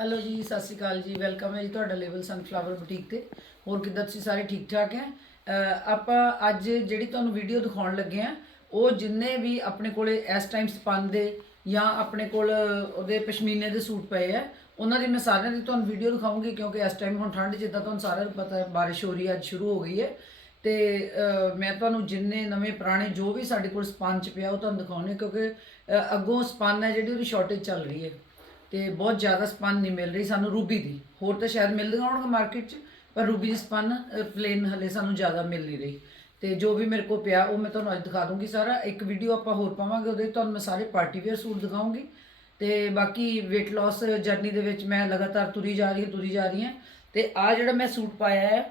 Hello ਜੀ, ਸਤਿ ਸ਼੍ਰੀ ਅਕਾਲ ਜੀ। ਵੈਲਕਮ ਹੈ ਜੀ ਤੁਹਾਡਾ ਲੇਵਲ ਸਨਫਲਾਵਰ ਬੁਟੀਕ ਤੇ। ਹੋਰ ਕਿੱਦਾਂ ਤੁਸੀਂ ਸਾਰੇ ਠੀਕ ਠਾਕ ਹੈ? ਆਪਾਂ ਅੱਜ ਜਿਹੜੀ ਤੁਹਾਨੂੰ ਵੀਡੀਓ ਦਿਖਾਉਣ ਲੱਗੇ ਆ ਉਹ ਜਿੰਨੇ ਵੀ ਆਪਣੇ ਕੋਲੇ ਇਸ ਟਾਈਮ ਸਪਨ ਦੇ ਜਾਂ ਆਪਣੇ ਕੋਲ ਉਹਦੇ ਪਸ਼ਮੀਨੇ ਦੇ ਸੂਟ ਪਏ ਆ, ਉਹਨਾਂ ਦੀ ਮੈਂ ਸਾਰਿਆਂ ਦੀ ਤੁਹਾਨੂੰ ਵੀਡੀਓ ਦਿਖਾਉਂਗੀ ਕਿਉਂਕਿ ਇਸ ਟਾਈਮ ਹੁਣ ਠੰਡ ਜਿੱਦਾਂ ਤੁਹਾਨੂੰ ਸਾਰਿਆਂ ਨੂੰ ਪਤਾ ਹੈ, ਬਾਰਿਸ਼ ਹੋ ਰਹੀ ਹੈ, ਅੱਜ ਸ਼ੁਰੂ ਹੋ ਗਈ ਹੈ। ਤੇ ਮੈਂ ਤੁਹਾਨੂੰ ਜਿੰਨੇ ਨਵੇਂ ਪੁਰਾਣੇ ਜੋ ਵੀ ਸਾਡੇ ਕੋਲ ਸਪਨ ਚ ਪਿਆ, ਉਹ ਤੁਹਾਨੂੰ ਦਿਖਾਉਣੇ ਕਿਉਂਕਿ ਅੱਗੋਂ ਸਪਨ ਹੈ ਜਿਹੜੀ ਉਹਦੀ ਸ਼ਾਰਟੇਜ ਚੱਲ ਰਹੀ ਹੈ। ਤੇ ਬਹੁਤ ਜ਼ਿਆਦਾ ਸਪਨ ਨਹੀਂ ਮਿਲ ਰਹੀ ਸਾਨੂੰ ਰੂਬੀ ਦੀ। ਹੋਰ ਤਾਂ ਸ਼ਾਇਦ ਮਿਲਦੀਆਂ ਹੋਣਗੇ ਮਾਰਕੀਟ 'ਚ ਪਰ ਰੂਬੀ ਦੀ ਸਪਨ ਪਲੇਨ ਹਲੇ ਸਾਨੂੰ ਜ਼ਿਆਦਾ ਮਿਲ ਨਹੀਂ ਰਹੀ। ਤੇ ਜੋ ਵੀ ਮੇਰੇ ਕੋਲ ਪਿਆ ਉਹ ਮੈਂ ਤੁਹਾਨੂੰ ਅੱਜ ਦਿਖਾ ਦੂੰਗੀ ਸਾਰਾ। ਇੱਕ ਵੀਡੀਓ ਆਪਾਂ ਹੋਰ ਪਾਵਾਂਗੇ ਉਹਦੇ 'ਚ ਤੁਹਾਨੂੰ ਮੈਂ ਸਾਰੇ ਪਾਰਟੀ ਵੇਅਰ ਸੂਟ ਦਿਖਾਉਂਗੀ। ਤੇ ਬਾਕੀ weight loss ਜਰਨੀ ਦੇ ਵਿੱਚ ਮੈਂ ਲਗਾਤਾਰ ਤੁਰੀ ਜਾ ਰਹੀ ਹਾਂ ਤੁਰੀ ਜਾ ਰਹੀ ਹਾਂ। ਤੇ ਆ ਜਿਹੜਾ ਮੈਂ ਸੂਟ ਪਾਇਆ ਹੈ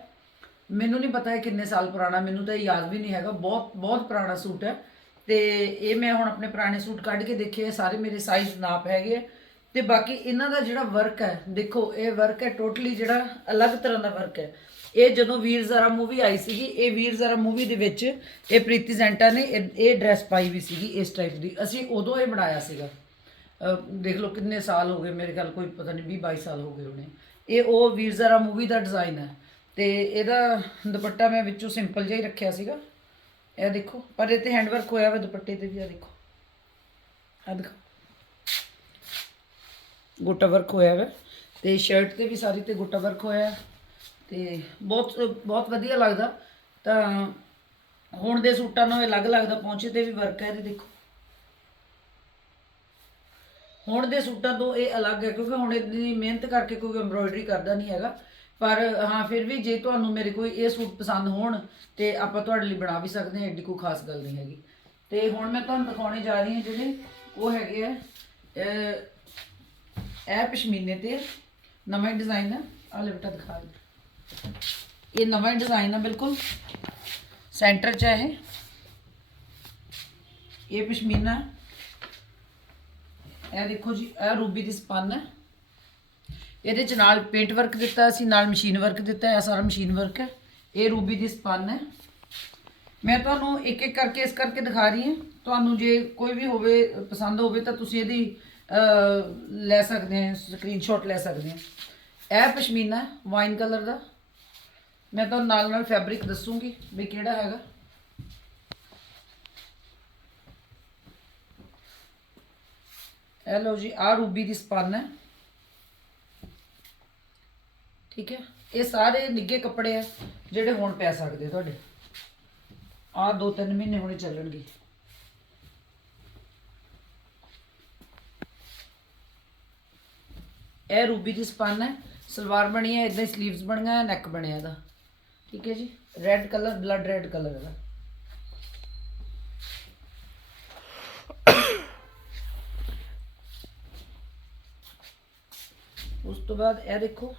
ਮੈਨੂੰ ਨਹੀਂ ਪਤਾ ਇਹ ਕਿੰਨੇ ਸਾਲ ਪੁਰਾਣਾ ਮੈਨੂੰ ਤਾਂ ਇਹ ਯਾਦ ਵੀ ਨਹੀਂ ਹੈਗਾ। ਬਹੁਤ ਬਹੁਤ ਪੁਰਾਣਾ ਸੂਟ ਹੈ। ਤੇ ਇਹ ਮੈਂ ਹੁਣ ਆਪਣੇ ਪੁਰਾਣੇ ਸੂਟ ਕੱਢ ਕੇ ਦੇਖੇ ਆ, ਸਾਰੇ ਮੇਰੇ ਸਾਈਜ਼ ਨਾਪ ਹੈਗੇ ਆ। ਤੇ ਬਾਕੀ ਇਹਨਾਂ ਦਾ ਜਿਹੜਾ ਵਰਕ ਹੈ, ਦੇਖੋ, ਇਹ ਵਰਕ ਹੈ ਟੋਟਲੀ ਜਿਹੜਾ ਅਲੱਗ ਤਰ੍ਹਾਂ ਦਾ ਵਰਕ ਹੈ। ਇਹ ਜਦੋਂ ਵੀਰ ਜ਼ਰਾ ਮੂਵੀ ਆਈ ਸੀਗੀ, ਇਹ ਵੀਰ ਜ਼ਰਾ ਮੂਵੀ ਦੇ ਵਿੱਚ ਇਹ ਪ੍ਰੀਤੀ ਜ਼ੈਂਟਾ ਨੇ ਇਹ- ਇਹ ਡਰੈਸ ਪਾਈ ਵੀ ਸੀਗੀ ਇਸ ਟਾਈਪ ਦੀ। ਅਸੀਂ ਉਦੋਂ ਇਹ ਬਣਾਇਆ ਸੀਗਾ। ਦੇਖ ਲਓ ਕਿੰਨੇ ਸਾਲ ਹੋ ਗਏ, ਮੇਰੇ ਖਿਆਲ ਕੋਈ ਪਤਾ ਨਹੀਂ 20 22 ਸਾਲ ਹੋ ਗਏ ਹੋਣੇ। ਇਹ ਉਹ ਵੀਰ ਜ਼ਰਾ ਮੂਵੀ ਦਾ ਡਿਜ਼ਾਈਨ ਹੈ। ਤੇ ਇਹਦਾ ਦੁਪੱਟਾ ਮੈਂ ਵਿੱਚੋਂ ਸਿੰਪਲ ਜਿਹਾ ਹੀ ਰੱਖਿਆ ਸੀਗਾ। ਇਹ ਦੇਖੋ, ਪਰ ਇਹ ਤੇ ਹੈਂਡ ਵਰਕ ਹੋਇਆ ਹੋਇਆ ਦੁਪੱਟੇ ਤੇ ਵੀ ਆ ਦੇਖੋ। ਆ ਦੇਖੋ ਗੋਟਾ ਵਰਕ ਹੋਇਆ ਹੈ ਤੇ ਸ਼ਰਟ ਤੇ ਵੀ ਸਾਰੀ ਤੇ ਗੋਟਾ ਵਰਕ ਹੋਇਆ। ਹੈ ਤੇ ਬਹੁਤ ਬਹੁਤ ਵਧੀਆ ਲੱਗਦਾ। ਤਾਂ ਹੁਣ ਦੇ ਸੂਟਾਂ ਨੂੰ ਇਹ ਅਲੱਗ ਲੱਗਦਾ। ਪਹੁੰਚੇ ਤੇ ਵੀ ਵਰਕ ਹੈ ਇਹਦੇ ਦੇਖੋ। ਹੁਣ ਦੇ ਸੂਟਾਂ ਤੋਂ ਇਹ ਅਲੱਗ ਹੈ, ਕਿਉਂਕਿ ਹੁਣ ਇਤਨੀ ਮਿਹਨਤ ਕਰਕੇ ਕੋਈ ਐਮਬ੍ਰੋਇਡਰੀ ਕਰਦਾ ਨਹੀਂ ਹੈਗਾ। ਪਰ ਹਾਂ, ਫਿਰ ਵੀ ਜੇ ਤੁਹਾਨੂੰ ਮੇਰੇ ਕੋਈ ਇਹ ਸੂਟ ਪਸੰਦ ਹੋਣ ਤੇ ਆਪਾਂ ਤੁਹਾਡੇ ਲਈ ਬਣਾ ਵੀ ਸਕਦੇ ਹਾਂ ਐਡੀ ਕੋਈ ਖਾਸ ਗੱਲ ਨਹੀਂ ਹੈਗੀ। ਤੇ ਹੁਣ ਮੈਂ ਤੁਹਾਨੂੰ ਦਿਖਾਉਣੇ ਜਾ ਰਹੀ ਹਾਂ ਜਿਹੜੇ ਉਹ ਹੈਗੇ ਆ। ਇਹ ਪਸ਼ਮੀਨੇ ਤੇ ਨਵਾਂ ਡਿਜ਼ਾਈਨ ਹੈ। ਆ ਲੈ ਬੇਟਾ ਦਿਖਾ ਦੇ ਇਹ ਨਵਾਂ ਡਿਜ਼ਾਈਨ ਹੈ ਬਿਲਕੁਲ। ਸੈਂਟਰ 'ਚ ਹੈ ਇਹ। ਇਹ ਪਸ਼ਮੀਨਾ ਇਹ ਦੇਖੋ ਜੀ, ਇਹ ਰੂਬੀ ਦੀ ਸਪਨ ਹੈ। ਇਹਦੇ ਚ ਨਾਲ ਪੇਂਟ ਵਰਕ ਦਿੱਤਾ ਸੀ ਨਾਲ ਮਸ਼ੀਨ ਵਰਕ ਦਿੱਤਾ ਹੈ ਸਾਰਾ ਮਸ਼ੀਨ ਵਰਕ ਹੈ। ਇਹ ਰੂਬੀ ਦੀ ਸਪਨ ਹੈ। ਮੈਂ ਤੁਹਾਨੂੰ ਇੱਕ ਇੱਕ ਕਰਕੇ ਇਸ ਕਰਕੇ ਦਿਖਾ ਰਹੀ ਹਾਂ। ਤੁਹਾਨੂੰ ਜੇ ਕੋਈ ਵੀ ਹੋਵੇ, ਪਸੰਦ ਹੋਵੇ ਤਾਂ ਤੁਸੀਂ ਇਹਦੀ ਲੈ ਸਕਦੇ ਹਾਂ ਸਕਰੀਨਸ਼ਾਟ ਲੈ ਸਕਦੇ ਹਾਂ। ਇਹ ਪਸ਼ਮੀਨਾ ਵਾਈਨ ਕਲਰ ਦਾ। ਮੈਂ ਤੁਹਾਨੂੰ ਨਾਲ ਨਾਲ ਫੈਬਰਿਕ ਦੱਸੂਗੀ ਵੀ ਕਿਹੜਾ ਹੈਗਾ। ਇਹ ਲਓ ਜੀ ਆ ਰੂਬੀ ਦੀ ਸਪਨ ਹੈ। ਠੀਕ ਹੈ, ਇਹ ਸਾਰੇ ਨਿੱਗੇ ਕੱਪੜੇ ਆ, ਜਿਹੜੇ ਹੁਣ ਪੈ ਸਕਦੇ ਤੁਹਾਡੇ। ਆ ਦੋ ਤਿੰਨ ਮਹੀਨੇ ਹੁਣੇ ਚੱਲਣਗੇ। ਇਹ ਰੂਬੀ ਦੀ ਸਪਨ ਹੈ, ਸਲਵਾਰ ਬਣੀ ਹੈ ਇਦਾਂ ਹੀ 슬ੀਵਸ ਬਣੀਆਂ ਹੈ ਨੈਕ ਬਣਿਆ ਇਹਦਾ। ਠੀਕ ਹੈ ਜੀ? Red colour blood red colour ਇਹਦਾ। ਉਸ ਤੋਂ ਬਾਅਦ ਇਹ ਦੇਖੋ,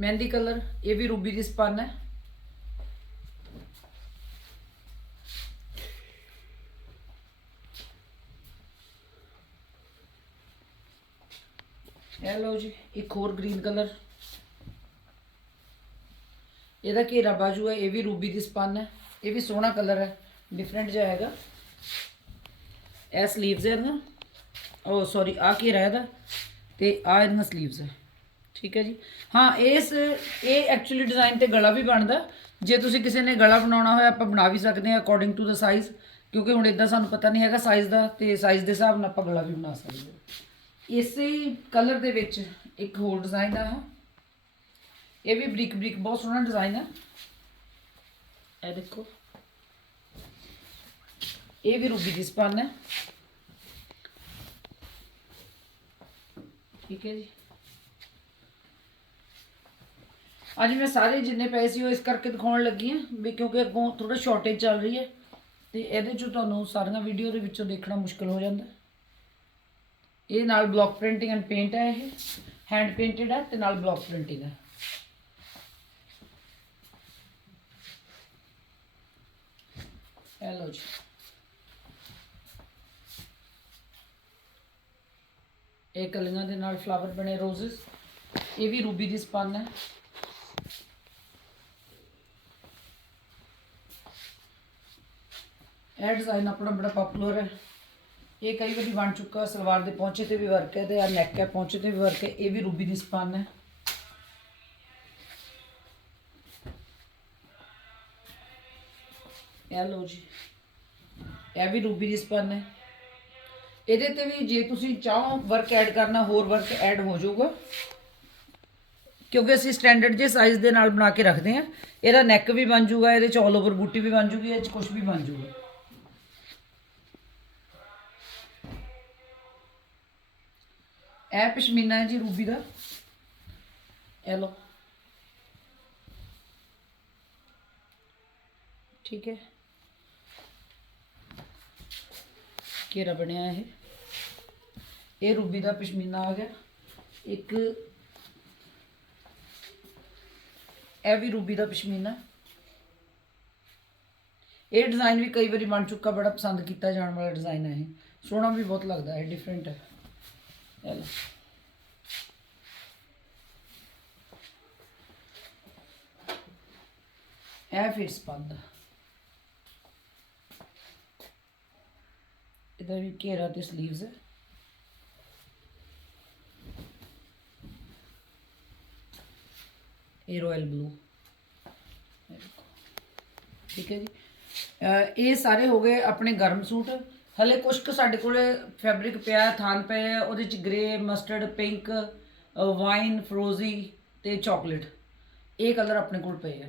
ਮਹਿੰਦੀ ਕਲਰ ਇਹ ਵੀ ਰੂਬੀ ਦੀ ਸਪਨ ਹੈ। ਇਹ ਲਓ ਜੀ, ਇੱਕ ਹੋਰ ਗ੍ਰੀਨ ਕਲਰ ਇਹਦਾ ਘੇਰਾ ਬਾਜੂ ਹੈ, ਇਹ ਵੀ ਰੂਬੀ ਦੀ ਸਪਨ ਹੈ, ਇਹ ਵੀ ਸੋਹਣਾ ਕਲਰ ਹੈ ਡਿਫਰੈਂਟ ਜਿਹਾ ਹੈਗਾ। ਇਹ 슬ੀਵਸ ਹੈ ਨਾ ਉਹ ਸੌਰੀ ਆ ਘੇਰਾ ਇਹਦਾ ਤੇ ਆ ਇਹਦੀਆਂ 슬ੀਵਸ ਹੈ। ਠੀਕ ਹੈ ਜੀ। ਹਾਂ, ਇਸ, ਇਹ ਐਕਚੁਅਲੀ ਡਿਜ਼ਾਈਨ ਤੇ ਗਲਾ ਵੀ ਬਣਦਾ। ਜੇ ਤੁਸੀਂ ਕਿਸੇ ਨੇ ਗਲਾ ਬਣਾਉਣਾ ਹੋਇਆ, ਆਪਾਂ ਬਣਾ ਵੀ ਸਕਦੇ ਹਾਂ ਅਕੋਰਡਿੰਗ ਟੂ ਦਾ ਸਾਈਜ਼ ਕਿਉਂਕਿ ਹੁਣ ਇਦਾਂ ਸਾਨੂੰ ਪਤਾ ਨਹੀਂ ਹੈਗਾ ਸਾਈਜ਼ ਦਾ ਤੇ ਸਾਈਜ਼ ਦੇ ਹਿਸਾਬ ਨਾਲ ਆਪਾਂ ਗਲਾ ਵੀ ਬਣਾ ਸਕਦੇ ਹਾਂ। ਇਸੇ ਕਲਰ ਦੇ ਵਿੱਚ ਇੱਕ ਹੋਰ ਡਿਜ਼ਾਈਨ ਆ ਇਹ ਵੀ ਬ੍ਰਿਕ ਬ੍ਰਿਕ, ਬਹੁਤ ਸੋਹਣਾ ਡਿਜ਼ਾਈਨ ਹੈ ਇਹ ਦੇਖੋ। ਇਹ ਵੀ ਰੂਬੀ ਦੀ ਸਪਨ ਹੈ ਠੀਕ ਹੈ ਜੀ। ਅੱਜ ਮੈਂ ਸਾਰੇ ਜਿੰਨੇ ਪਏ ਸੀ ਉਹ ਇਸ ਕਰਕੇ ਦਿਖਾਉਣ ਲੱਗੀ ਹਾਂ ਵੀ ਕਿਉਂਕਿ ਅੱਗੋਂ ਥੋੜਾ ਸ਼ਾਰਟੇਜ ਚੱਲ ਰਹੀ ਹੈ ਤੇ ਇਹਦੇ ਚੋਂ ਤੁਹਾਨੂੰ ਸਾਰੀਆਂ ਵੀਡੀਓ ਦੇ ਵਿੱਚੋਂ ਦੇਖਣਾ ਮੁਸ਼ਕਲ ਹੋ ਜਾਂਦਾ। ਇਹ ਨਾਲ ਬਲੌਕ ਪ੍ਰਿੰਟਿੰਗ ਐਂਡ ਪੇਂਟ ਹੈ ਇਹ ਹੈਂਡ ਪੇਂਟਡ ਹੈ ਤੇ ਨਾਲ ਬਲੌਕ ਪ੍ਰਿੰਟਿੰਗ ਹੈ। ਇਹ ਲਓ ਜੀ। ਇਹ ਕਲੀਆਂ ਦੇ ਨਾਲ ਫਲਾਵਰ ਬਣੇ ਰੋਜ਼ਸ ਇਹ ਵੀ ਰੂਬੀ ਦੀ ਸਪਨ ਹੈ। ਇਹ ਡਿਜ਼ਾਈਨ ਆਪਣਾ ਬੜਾ ਪਪੂਲਰ ਹੈ। ਇਹ ਕਈ ਵਾਰੀ ਬਣ ਚੁੱਕਾ ਸਲਵਾਰ ਦੇ ਪਹੁੰਚੇ ਤੇ ਵੀ ਵਰਕ ਹੈ ਤੇ ਆ ਨੈਕ ਹੈ ਪਹੁੰਚੇ ਤੇ ਵੀ ਵਰਕ ਹੈ, ਇਹ ਵੀ ਰੂਬੀ ਦੀ ਸਪਨ ਹੈ। ਇਹ ਲਓ ਜੀ, ਇਹ ਵੀ ਰੂਬੀ ਦੀ ਸਪਨ ਹੈ। ਇਹਦੇ ਤੇ ਵੀ ਜੇ ਤੁਸੀਂ ਚਾਹੋ ਵਰਕ ਐਡ ਕਰਨਾ, ਹੋਰ ਵਰਕ ਐਡ ਹੋ ਜਾਊਗਾ। ਕਿਉਂਕਿ ਅਸੀਂ ਸਟੈਂਡਰਡ ਜੇ ਸਾਈਜ਼ ਦੇ ਨਾਲ ਬਣਾ ਕੇ ਰੱਖਦੇ ਆ ਇਹਦਾ ਨੈਕ ਵੀ ਬਣ ਜਾਊਗਾ, ਇਹਦੇ ਚ ਆਲ ਓਵਰ ਬੂਟੀ ਵੀ ਬਣ ਜੂਗੀ ਇਹ ਚ ਕੁਝ ਵੀ ਬਣ ਜਾਊਗਾ। ਇਹ ਪਸ਼ਮੀਨਾ ਹੈ ਜੀ, ਰੂਬੀ ਦਾ। ਇਹ ਲਓ। ਠੀਕ ਹੈ। ਘੇਰਾ ਬਣਿਆ ਇਹ। ਇਹ ਰੂਬੀ ਦਾ ਪਸ਼ਮੀਨਾ ਆ ਗਿਆ। ਇੱਕ ਇਹ ਵੀ ਰੂਬੀ ਦਾ ਪਸ਼ਮੀਨਾ। ਇਹ ਡਿਜ਼ਾਈਨ ਵੀ ਕਈ ਵਾਰੀ ਬਣ ਚੁੱਕਾ, ਬੜਾ ਪਸੰਦ ਕੀਤਾ ਜਾਣ ਵਾਲਾ ਡਿਜ਼ਾਈਨ ਹੈ ਇਹ। ਸੋਹਣਾ ਵੀ ਬਹੁਤ ਲੱਗਦਾ ਹੈ ਡਿਫਰੈਂਟ ਹੈ। ਇਹ ਇਹ ਫਿਰ ਸਪੰਦ ਇਹਦਾ ਵੀ ਘੇਰਾ ਤੇ 슬ੀਵਸ ਹੈ ਇਹ ਰਾਇਲ ਬਲੂ ਠੀਕ ਹੈ ਜੀ। ਇਹ ਸਾਰੇ ਹੋ ਗਏ ਆਪਣੇ ਗਰਮ ਸੂਟ। ਹਲੇ ਕੁਝ ਕੁ ਸਾਡੇ ਕੋਲੇ ਫੈਬਰਿਕ ਪਿਆ ਥਾਨ ਪਏ ਆ ਉਹਦੇ ਚ ਗ੍ਰੇ ਮਸਟਰਡ ਪਿੰਕ ਵਾਈਨ ਫਰੋਜ਼ੀ ਤੇ ਚਾਕਲੇਟ ਇਹ ਕਲਰ ਆਪਣੇ ਕੋਲ ਪਏ ਆ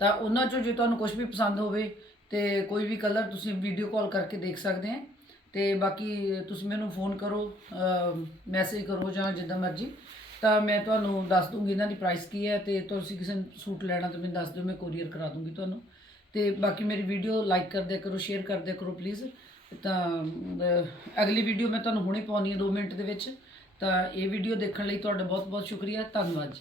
ਤਾਂ ਉਹਨਾਂ ਚੋਂ ਜੇ ਤੁਹਾਨੂੰ ਕੁਝ ਵੀ ਪਸੰਦ ਹੋਵੇ ਤੇ ਕੋਈ ਵੀ ਕਲਰ ਤੁਸੀਂ ਵੀਡੀਓ ਕਾਲ ਕਰਕੇ ਦੇਖ ਸਕਦੇ ਆ ਤੇ ਬਾਕੀ ਤੁਸੀਂ ਮੈਨੂੰ ਫੋਨ ਕਰੋ ਮੈਸੇਜ ਕਰੋ ਜਾਂ ਜਿੱਦਾਂ ਮਰਜ਼ੀ। ਤਾਂ ਮੈਂ ਤੁਹਾਨੂੰ ਦੱਸ ਦੂੰਗੀ ਇਹਨਾਂ ਦੀ ਪ੍ਰਾਈਸ ਕੀ ਹੈ ਤੇ ਤੁਸੀਂ ਕਿਸੇ ਨੂੰ ਸੂਟ ਲੈਣਾ ਤਾਂ ਮੈਨੂੰ ਦੱਸ ਦਿਓ, ਮੈਂ ਕੋਰੀਅਰ ਕਰਾ ਦੂੰਗੀ ਤੁਹਾਨੂੰ। ਤੇ ਬਾਕੀ ਮੇਰੀ ਵੀਡੀਓ ਲਾਈਕ ਕਰਦੇ ਕਰੋ ਸ਼ੇਅਰ ਕਰਦੇ ਕਰੋ ਪਲੀਜ਼ ਤਾਂ ਅਗਲੀ ਵੀਡੀਓ ਮੈਂ ਤੁਹਾਨੂੰ ਹੁਣੇ ਪਾਉਣੀ ਹੈ 2 ਮਿੰਟ ਦੇ ਵਿੱਚ। ਤਾਂ ਇਹ ਵੀਡੀਓ ਦੇਖਣ ਲਈ ਤੁਹਾਡਾ ਬਹੁਤ ਬਹੁਤ ਸ਼ੁਕਰੀਆ। ਧੰਨਵਾਦ ਜੀ।